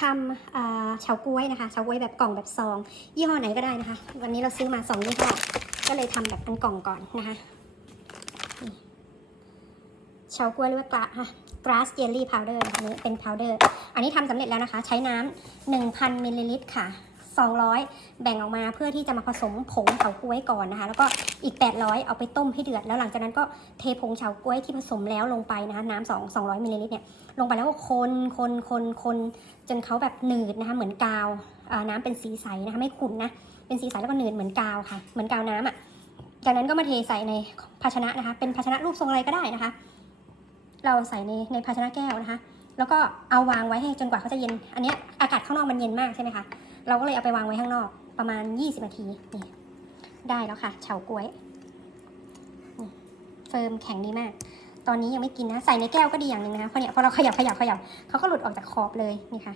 ทำเฉาก้วยนะคะเฉาก้วยแบบกล่องแบบซอง ยี่ห้อไหนก็ได้นะคะ วันนี้เราซื้อมาสองยี่ห้อก็เลยทำแบบเป็นกล่องก่อนนะคะเฉาก้วยหรือว่ากระค่ะ grass jelly powder อันนี้เป็น powder อันนี้ทำสำเร็จแล้วนะคะ ใช้น้ำ1,000มิลลิลิตรค่ะ 200 แบ่งออกมาเพื่อที่จะมาผสมผงเฉาก๊วยก่อนนะคะ แล้วก็อีก 800 เอาไปต้มให้เดือด แล้วหลังจากนั้นก็เทผงเฉาก๊วยที่ผสมแล้วลงไปนะคะน้ำ2 200มิลลิลิตรเนี่ยลงไปแล้วก็คนคนคนคนจนเขาแบบหนืดนะคะเหมือนกาวน้ำเป็นสีใสนะคะไม่ขุ่นนะเป็นสีใสแล้วก็หนืดเหมือนกาวค่ะ เหมือนกาวน้ำอะจากนั้นก็มาเทใส่ในภาชนะนะคะ เป็นภาชนะรูปทรงอะไรก็ได้นะคะ เราใส่ในในภาชนะแก้วนะคะ แล้วก็เอาวางไว้ให้จนกว่าเขาจะเย็น อันนี้อากาศข้างนอกมันเย็นมากใช่ไหมคะ เราก็เลยเอาไปวางไว้ข้างนอกประมาณ 20 นาทีนี่ได้แล้วค่ะเฉาก้วยเฟิร์มแข็งดีมาก ตอนนี้ยังไม่กินนะ ใส่ในแก้วก็ดีอย่างหนึ่งนะคะเพราะเนี่ยพอเราขยับขยับขยับเขาก็หลุดออกจากขอบเลยนี่ค่ะ